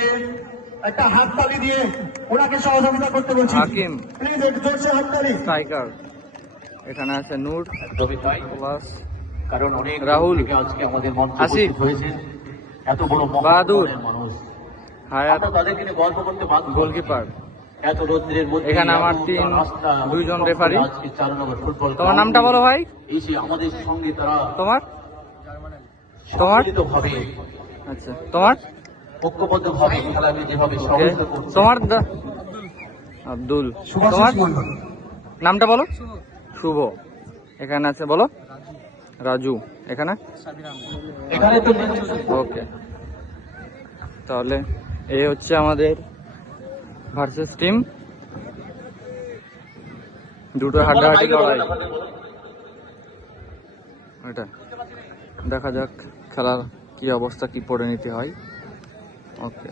সবাইকে একটা হাততালি দিয়ে ওনাকে সহযোগিতা করতে বলছি। হাকিম প্লিজ একটু জোরসে হাততালি। স্ট্রাইকার, এখানে আছে নূর প্লাস কারণ অনেক রাহুল, থেকে আজকে আমাদের মঞ্চে আসিফ, উপস্থিত হয়েছেন এত বড় বাহাদুর, মহান মানুষ। হায়াত আমরা তাদেরকে নিয়ে গর্ব করতে বাধ্য। গোলকিপার। এত রৌদ্রের মধ্যে এখানে আমার দুইজন রেফারি। আজকে 4 নম্বর ফুটবল তোমার নামটা বলো ভাই। এসে আমাদের সঙ্গে তারা তোমার সম্মিলিতভাবে আচ্ছা, তোমার ঐক্যবদ্ধভাবে খেলাকে যেভাবে সহযোগিতা করছে। তোমার আব্দুল, তোমার নামটা বলো। শুভ। এখানে আছে বলো রাজু। এখানে এখানে তো ওকে, তাহলে এই হচ্ছে আমাদের ভার্সেস টিম, দুটো হাড্ডাহাড্ডি লড়াই। এটা দেখা যাক খেলার কি অবস্থা, কি পরিণতি হয়। ওকে।